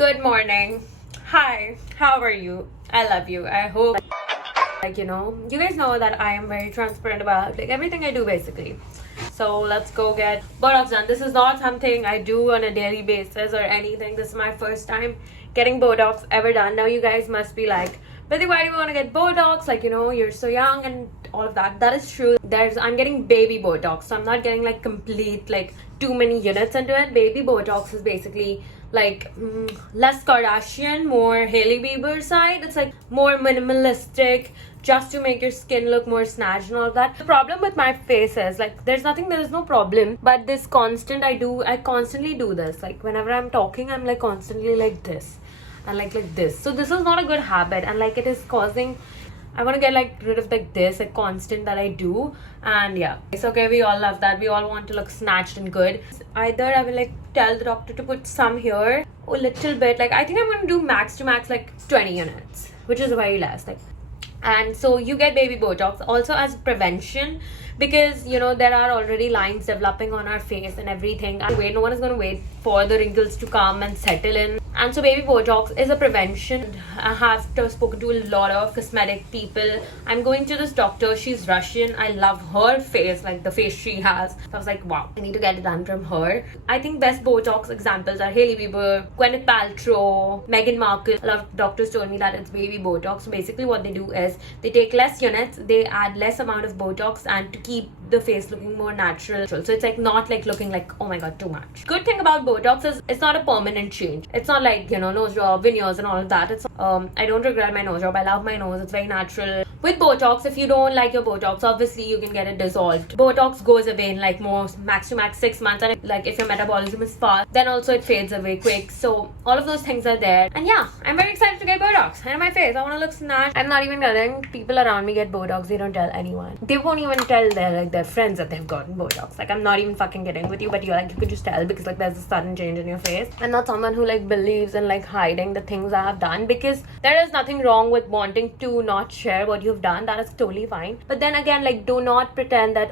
Good morning. Hi, how are you? I love you. I hope, you guys know that I am very transparent about everything I do basically. So let's go get Botox done. This is not something I do on a daily basis or anything. This is my first time getting Botox ever done. Now you guys must be like, Vidhi, why do you want to get Botox? You're so young and all of that. That is true. I'm getting baby Botox. So I'm not getting complete, too many units into it. Baby Botox is basically less Kardashian, more Hailey Bieber side. It's more minimalistic, just to make your skin look more snatched and all of that. The problem with my face is there is no problem, but this I constantly do this. Whenever I'm talking, I'm constantly like this and like this. So this is not a good habit, and it is causing, I want to get rid of this constant that I do. And yeah, it's okay, we all love that. We all want to look snatched and good. Either I will tell the doctor to put some here, a little bit, I think I'm going to do max to max 20 units, which is very less. And so you get baby Botox also as prevention, because there are already lines developing on our face and everything. No one is going to wait for the wrinkles to come and settle in. And so baby Botox is a prevention. I have spoken to a lot of cosmetic people. I'm going to this doctor. She's Russian. I love her face, the face she has. So I was like, wow, I need to get it done from her. I think best Botox examples are Hailey Bieber, Gwyneth Paltrow, Meghan Markle. A lot of doctors told me that it's baby Botox. So basically what they do is they take less units, they add less amount of Botox, and to keep the face looking more natural. So it's not looking oh my god, too much. Good thing about Botox is it's not a permanent change. It's not nose job, veneers and all of that. It's I don't regret my nose job. I love my nose. It's very natural. With Botox, if you don't like your Botox, obviously you can get it dissolved. Botox goes away in most max to max 6 months, and if your metabolism is fast, then also it fades away quick. So all of those things are there. And yeah, I'm very excited to get Botox in my face. I want to look snatched. I'm not even kidding. People around me get Botox. They don't tell anyone. They won't even tell their friends that they've gotten Botox. I'm not even fucking kidding with you, but you could just tell, because there's a sudden change in your face. I'm not someone who believes in hiding the things I have done, because there is nothing wrong with wanting to not share what you've done. That is totally fine. But then again, do not pretend that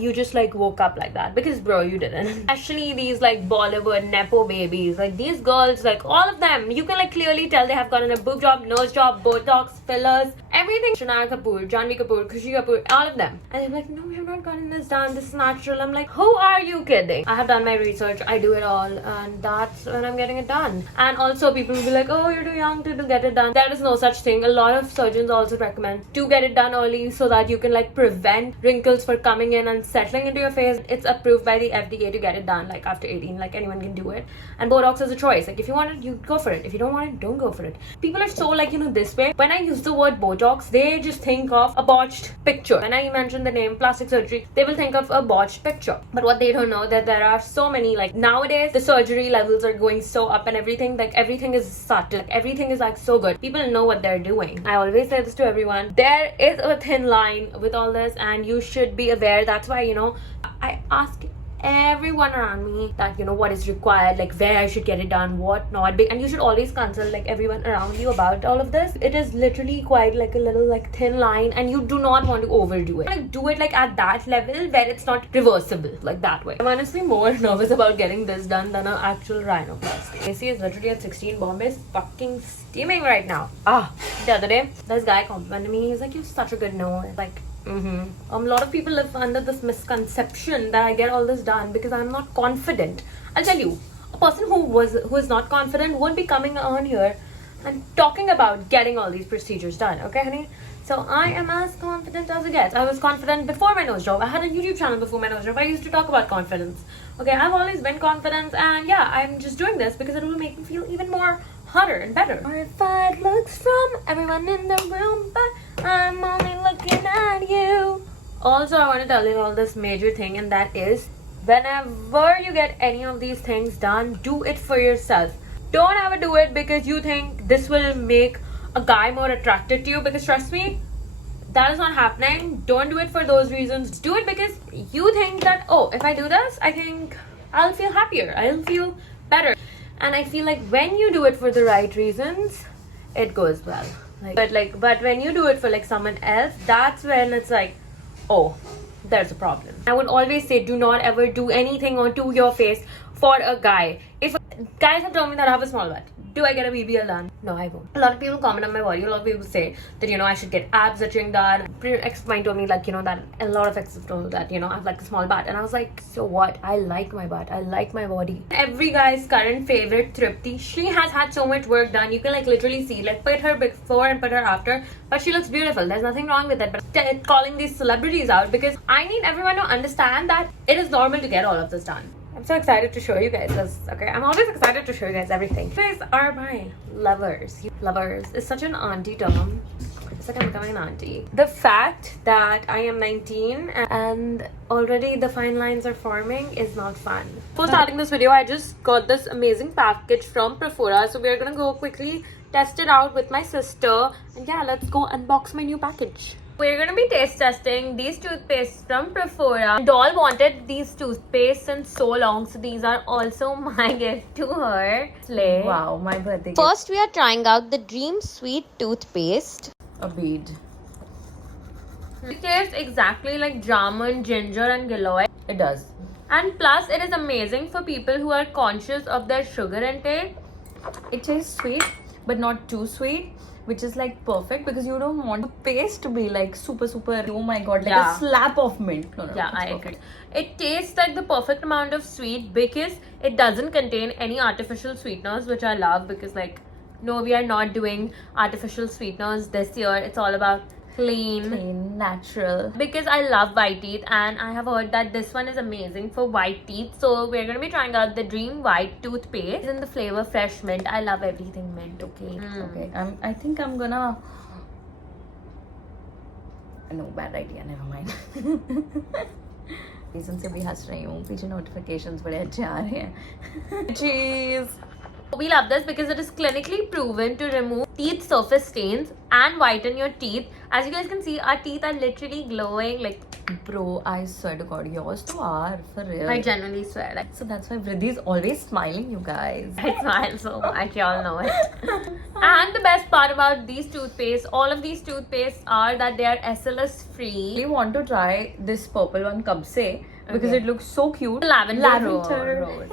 you just woke up like that, because bro, you didn't. Especially these Bollywood nepo babies, these girls, all of them, you can clearly tell they have gotten a boob job, nose job, Botox, fillers, everything. Shania Kapoor, Janvi Kapoor, Khushi Kapoor, all of them. And they're no, we have not gotten this done. This is natural. I'm who are you kidding? I have done my research. I do it all, and that's when I'm getting it done. And also people will be oh, you're too young to get it done. There is no such thing. A lot of surgeons also recommend to get it done early, so that you can prevent wrinkles for coming in and settling into your face. It's approved by the FDA to get it done after 18. Anyone can do it. And Botox is a choice. If you want it, you go for it. If you don't want it, don't go for it. People are so this way. When I use the word Botox, they just think of a botched picture. When I mention the name plastic surgery, they will think of a botched picture. But what they don't know, that there are so many, nowadays the surgery levels are going so up, and everything everything is subtle. Everything is so good. People know what they're doing. I always say this to everyone. There is a thin line with all this, and you should be aware. That's why I ask everyone around me that what is required, where I should get it done, what not, and you should always consult everyone around you about all of this. It is literally quite a little thin line, and you do not want to overdo it. Do it at that level where it's not reversible, that way. I'm honestly more nervous about getting this done than an actual rhinoplasty. AC is literally at 16. Bombay is fucking steaming right now. The other day this guy complimented me. He's you have such a good nose. A lot of people live under this misconception that I get all this done because I'm not confident. I'll tell you, a person who is not confident won't be coming on here and talking about getting all these procedures done. Okay, honey? So I am as confident as it gets. I was confident before my nose job. I had a YouTube channel before my nose job. I used to talk about confidence. Okay, I've always been confident, and yeah, I'm just doing this because it will make me feel even more hotter and better. Horrified looks from everyone in the room, but I'm only looking at you. Also, I want to tell you all this major thing, and that is, whenever you get any of these things done, do it for yourself. Don't ever do it because you think this will make a guy more attracted to you, because trust me, that is not happening. Don't do it for those reasons. Do it because you think that, if I do this, I think I'll feel happier, I'll feel better. And I feel when you do it for the right reasons, it goes well. But when you do it for someone else, that's when it's there's a problem. I would always say, do not ever do anything onto your face for a guy. If guys have told me that I have a small butt. Do I get a BBL done? No, I won't. A lot of people comment on my body. A lot of people say that, I should get abs etching done. Ex of mine told me, like, that a lot of exes told me that, I have like a small butt. And I was like, so what? I like my butt. I like my body. Every guy's current favorite, Tripti, she has had so much work done. You can like literally see, like, put her before and put her after. But she looks beautiful. There's nothing wrong with it. But calling these celebrities out, because I need everyone to understand that it is normal to get all of this done. I'm so excited to show you guys this. Okay, I'm always excited to show you guys everything. You guys are my lovers. Lovers is such an auntie term. It's like I'm becoming an auntie. The fact that I am 19 and already the fine lines are forming is not fun. Before starting this video, I just got this amazing package from Perfora. So we're gonna go quickly test it out with my sister. And yeah, let's go unbox my new package. We're going to be taste testing these toothpastes from Perfora. Doll wanted these toothpastes since so long, so these are also my gift to her. Slay. Wow, my birthday gift. First, we are trying out the Dream Sweet toothpaste. A bead. It tastes exactly like Jamun, ginger and Giloy. It does. And plus, it is amazing for people who are conscious of their sugar intake. It tastes sweet, but not too sweet, which is like perfect because you don't want the paste to be like super, oh my god, like a slap of mint. No, yeah, I agree. It tastes like the perfect amount of sweet because it doesn't contain any artificial sweeteners, which I love because, like, no, we are not doing artificial sweeteners this year. It's all about clean, natural. Because I love white teeth and I have heard that this one is amazing for white teeth. So we're going to be trying out the Dream White toothpaste in the flavor fresh mint. I love everything mint, okay? Okay, I think I'm gonna... No, bad idea, never mind. Reason से भी हंस रही हूँ, पीछे notifications बड़े अच्छे आ रहे हैं. Cheese! We love this because it is clinically proven to remove teeth surface stains and whiten your teeth. As you guys can see, our teeth are literally glowing. Like, bro, I swear to God, yours too are, for real. I genuinely swear. Like, so that's why Vriddhi is always smiling, you guys. I smile so much, y'all know it. And the best part about these toothpastes, all of these toothpastes are that they are SLS free. I want to try this purple one kab se because it looks so cute. Lavender rose.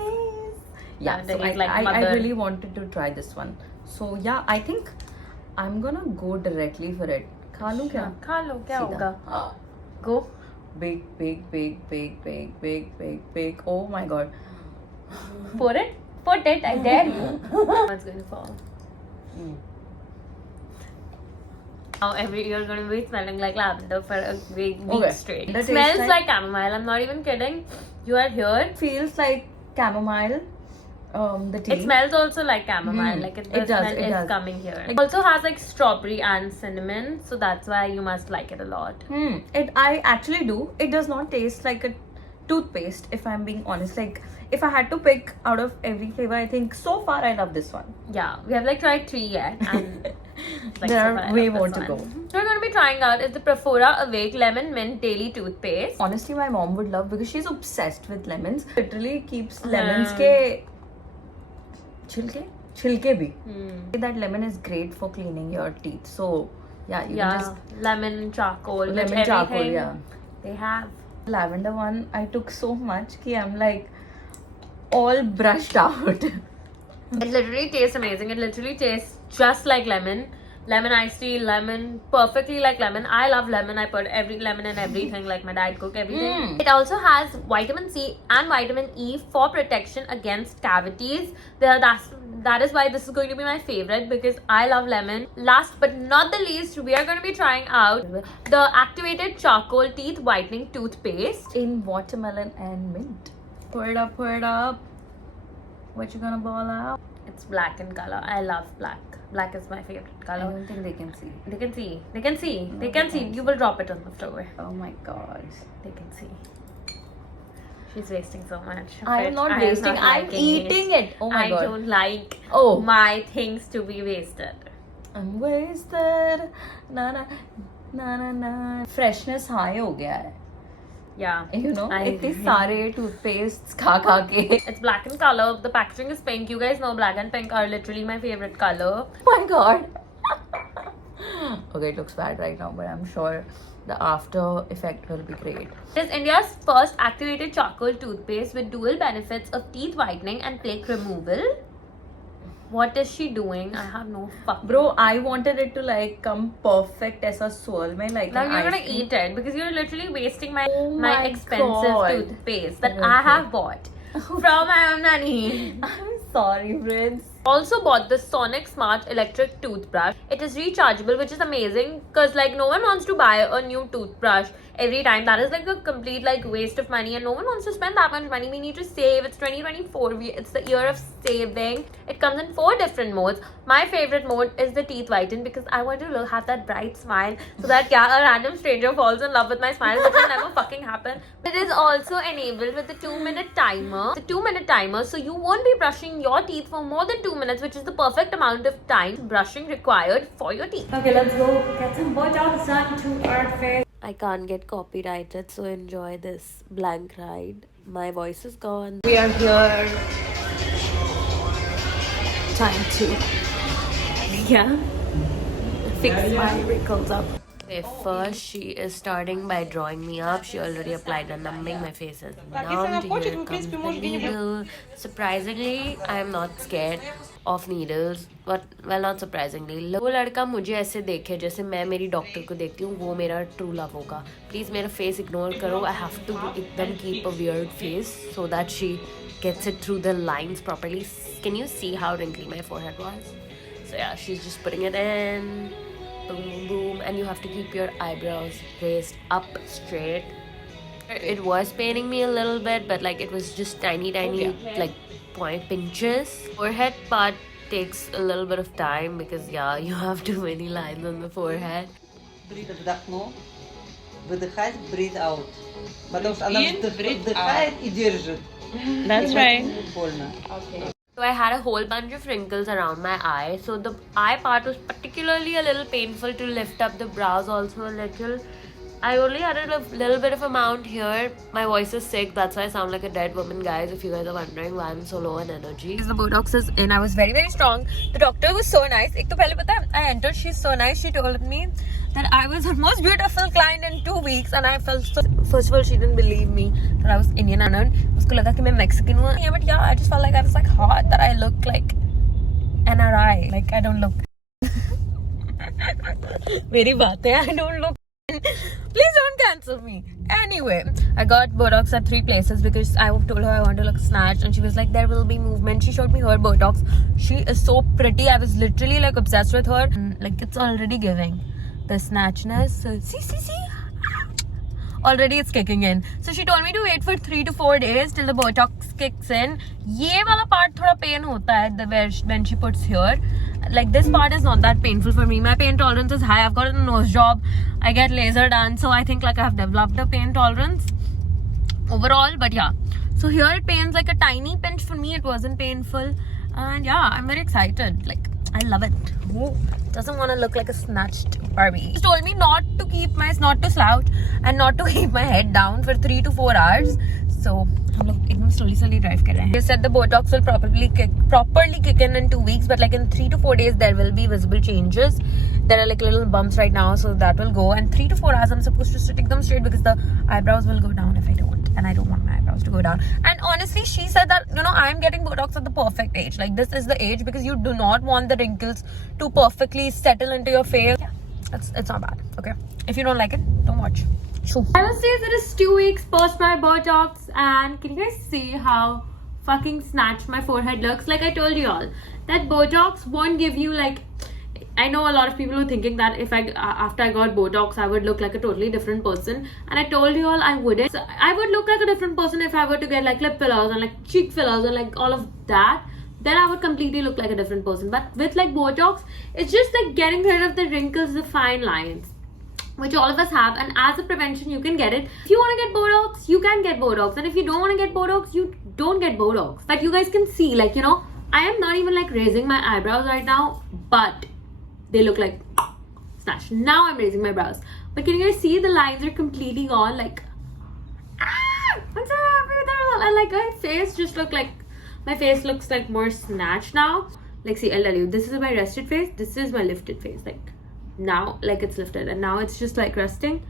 Yeah, so I really wanted to try this one. So yeah, I think I'm gonna go directly for it. Kha lo kya? Kha lo, kya hoga? Go. Big. Oh my god. Put it, I dare you. What's going to fall? Now you're going to be smelling like lavender for a week straight. It smells like chamomile, I'm not even kidding. You are here. It feels like chamomile. The tea. It smells also like chamomile, like it does. Coming here. It also has like strawberry and cinnamon, so that's why you must like it a lot. I actually do. It does not taste like a toothpaste, if I'm being honest. Like, if I had to pick out of every flavor, I think so far I love this one. Yeah, we have like tried 3 yet, and like, there are way more to go. So we're going to be trying out is the Perfora Awake Lemon Mint Daily Toothpaste. Honestly, my mom would love because she's obsessed with lemons. Literally keeps lemons ke chilke bhi. That lemon is great for cleaning your teeth. So yeah, you can just lemon charcoal. Yeah. They have lavender one. I took so much ki I'm like all brushed out. It literally tastes amazing. It literally tastes just like lemon. Lemon iced tea, lemon, perfectly like lemon. I love lemon. I put every lemon in everything, like my Diet Coke, everything. It also has vitamin C and vitamin E for protection against cavities. That is why this is going to be my favorite because I love lemon. Last but not the least, we are going to be trying out the Activated Charcoal Teeth Whitening Toothpaste in watermelon and mint. Pour it up. What you gonna ball out? It's black in color. I love black. Black is my favorite color. I don't think they can see. They can see. You will drop it on the floor. Oh my god. They can see. She's wasting so much. I am not wasting. I'm eating it. Oh my god. I don't like my things to be wasted. I'm wasted. Na. Freshness high ho gaya hai. Yeah. You know, itne sare toothpastes kha ke. It's black in color. The packaging is pink. You guys know black and pink are literally my favorite color. Oh my god. Okay, it looks bad right now, but I'm sure the after effect will be great. It is India's first activated charcoal toothpaste with dual benefits of teeth whitening and plaque removal. What is she doing? I have no fucking... Bro, I wanted it to like come perfect as a swirl. Like now you're gonna eat it because you're literally wasting my expensive toothpaste that I have bought from my own money. I'm sorry, friends. Also bought the Sonic Smart electric toothbrush. It is rechargeable, which is amazing because like no one wants to buy a new toothbrush every time. That is like a complete like waste of money, and no one wants to spend that much money. We need to save. It's 2024. It's the year of saving. It comes in 4 different modes. My favorite mode is the teeth whiten because I want to have that bright smile so that a random stranger falls in love with my smile, which will never fucking happen. It is also enabled with the 2-minute timer. The 2-minute timer, so you won't be brushing your teeth for more than 2 minutes, which is the perfect amount of time brushing required for your teeth. Okay, let's go get some Botox done to our face. I can't get copyrighted, so enjoy this blank ride. My voice is gone. We are here. Time to fix my wrinkles up. Okay, first she is starting by drawing me up. She already applied a numbing. My face is numbed. Here comes the needle. Surprisingly, I am not scared of needles. But well, not surprisingly. वो लड़का मुझे ऐसे देखे जैसे मैं मेरी doctor को देखती हूँ, वो मेरा ट्रू लव होगा. Please मेरा face ignore करो. I have to एकदम keep a weird face so that she gets it through the lines properly. Can you see how wrinkly my forehead was? So yeah, she's just putting it in. Boom, boom, boom. And you have to keep your eyebrows raised up straight. It was paining me a little bit, but like it was just tiny like point pinches. Forehead part takes a little bit of time because you have too many lines on the forehead. Breathe, вдохну, выдыхать, breathe out. Потому что она вдыхает и держит. That's right. Больно. Okay. So I had a whole bunch of wrinkles around my eye. So the eye part was particularly a little painful to lift up the brows also a little. I only had a little bit of amount here. My voice is sick. That's why I sound like a dead woman, guys. If you guys are wondering why I'm so low on energy. The Botox is in. I was very, very strong. The doctor was so nice. एक तो पहले पता है, I entered. She's so nice. She told me that I was her most beautiful client in 2 weeks, and I felt so. First of all, she didn't believe me that I was Indian, and उसको लगा कि मैं Mexican हूँ. Yeah, but I just felt like I was like hot. That I look like NRI. Like I don't look. मेरी बात है. I don't look. Please don't cancel me. Anyway, I got Botox at 3 places because I told her I want to look snatched, and she was like, there will be movement. She showed me her Botox. She is so pretty. I was literally like obsessed with her. Like it's already giving the snatchness. See. Already it's kicking in. So she told me to wait for 3 to 4 days till the Botox kicks in. ये वाला part थोड़ा pain होता है when she puts here. Like this part is not that painful for me. My pain tolerance is high. I've got a nose job. I get laser done, so I think like I've developed a pain tolerance overall. But yeah, so here it pains like a tiny pinch. For me it wasn't painful, and yeah, I'm very excited. Like I love it. Who doesn't want to look like a snatched Barbie? She told me not to slouch and not to keep my head down for 3 to 4 hours. So हम लोग एकदम slowly drive कर रहे हैं. They said the Botox will properly kick in 2 weeks, but like in 3 to 4 days there will be visible changes. There are like little bumps right now, so that will go. And 3 to 4 hours I'm supposed to stick them straight because the eyebrows will go down if I don't, and I don't want my eyebrows to go down. And honestly, she said that I'm getting Botox at the perfect age. Like this is the age because you do not want the wrinkles to perfectly settle into your face. Yeah, it's not bad. Okay, if you don't like it, don't watch. I will say that it's 2 weeks post my Botox, and can you guys see how fucking snatched my forehead looks? Like I told you all, that Botox won't give you like. I know a lot of people were thinking that if after I got Botox I would look like a totally different person, and I told you all I wouldn't. So I would look like a different person if I were to get like lip fillers and like cheek fillers and like all of that. Then I would completely look like a different person. But with like Botox, it's just like getting rid of the wrinkles, the fine lines, which all of us have, and as a prevention you can get it. If you want to get Botox, you can get Botox, and if you don't want to get Botox, you don't get Botox. But you guys can see, like I am not even like raising my eyebrows right now, but they look like snatched. Now I'm raising my brows, but can you guys see the lines are completely gone? Like I'm so happy with that. And like my face just looks like more snatched now. Like see, I'll tell you, this is my rested face, this is my lifted face. Like now like it's lifted, and now it's just like resting,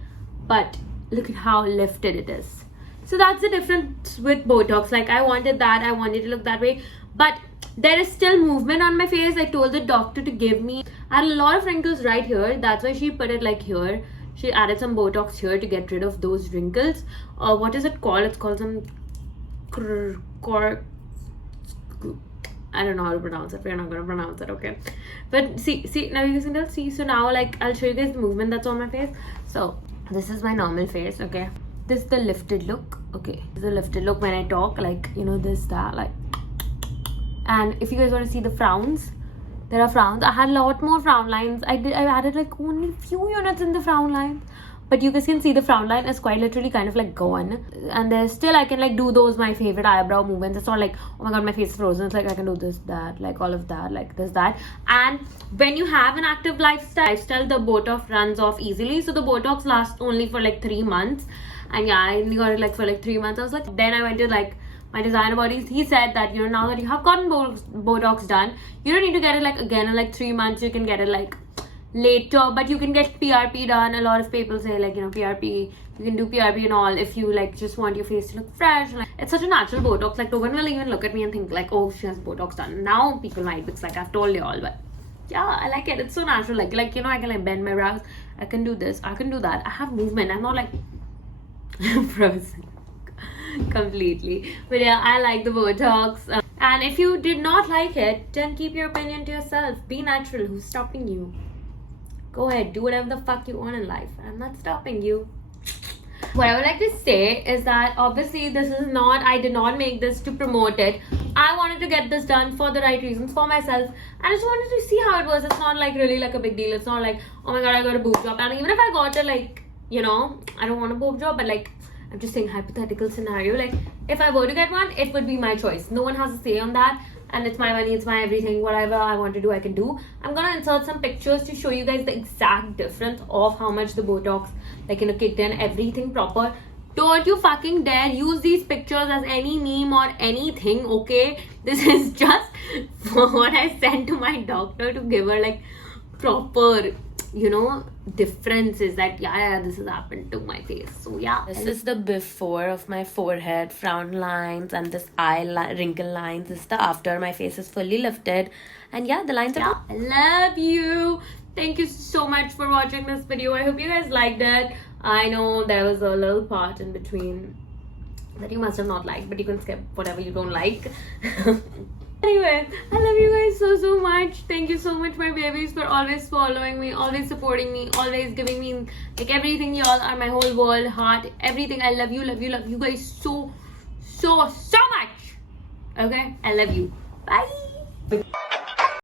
but look at how lifted it is. So that's the difference with Botox. Like I wanted that, I wanted to look that way, but there is still movement on my face. I told the doctor to give me, I had a lot of wrinkles right here, that's why she put it like here. She added some Botox here to get rid of those wrinkles. What is it called? It's called some I don't know how to pronounce it. We're not gonna pronounce it, okay? But see, now you guys can see. So now like I'll show you guys the movement that's on my face. So this is my normal face, okay? This is the lifted look, okay? This is the lifted look when I talk, like, you know, this, that, like. And if you guys want to see the frowns, there are frowns. I had a lot more frown lines. I added like only few units in the frown lines, but you guys can see the frown line is quite literally kind of like gone. And there's still, I can like do those my favorite eyebrow movements. It's not like, oh my god, my face is frozen. It's like I can do this, that, like all of that, like this, that. And when you have an active lifestyle, the Botox runs off easily. So the Botox lasts only for like 3 months. And yeah, I only got it like for like 3 months. I was like, then I went to like my designer buddies. He said that, you know, now that you have gotten Botox done, you don't need to get it like again in like 3 months. You can get it like later, but you can get PRP done. A lot of people say like, you know, PRP, you can do PRP and all if you like just want your face to look fresh. Like, it's such a natural Botox. Like no one will even look at me and think like, oh, she has Botox done. Now people might, because like I've told you all, but yeah, I like it. It's so natural. Like you know, I can like bend my brows. I can do this. I can do that. I have movement. I'm not like frozen completely. But yeah, I like the Botox. And if you did not like it, then keep your opinion to yourself. Be natural. Who's stopping you? Go ahead, do whatever the fuck you want in life. I'm not stopping you. What I would like to say is that obviously this is not, I did not make this to promote it. I wanted to get this done for the right reasons, for myself. I just wanted to see how it was. It's not like really like a big deal. It's not like, oh my god, I got a boob job. And even if I got it, like, you know, I don't want a boob job, but like, I'm just saying hypothetical scenario. Like, if I were to get one, it would be my choice. No one has a say on that. And it's my money, it's my everything. Whatever I want to do, I can do. I'm gonna insert some pictures to show you guys the exact difference of how much the Botox, like, you know, kicked in, everything proper. Don't you fucking dare use these pictures as any meme or anything, okay? This is just what I sent to my doctor to give her like proper, you know, differences that yeah, this has happened to my face. So yeah, this is the before of my forehead, frown lines, and this wrinkle lines. This is the after. My face is fully lifted, and yeah, the lines are. I love you. Thank you so much for watching this video. I hope you guys liked it. I know there was a little part in between that you must have not liked, but you can skip whatever you don't like. Anyway, I love you guys so much. Thank you so much, my babies, for always following me, always supporting me, always giving me like everything. Y'all are my whole world, heart, everything. I love you guys so much. Okay, I love you. Bye.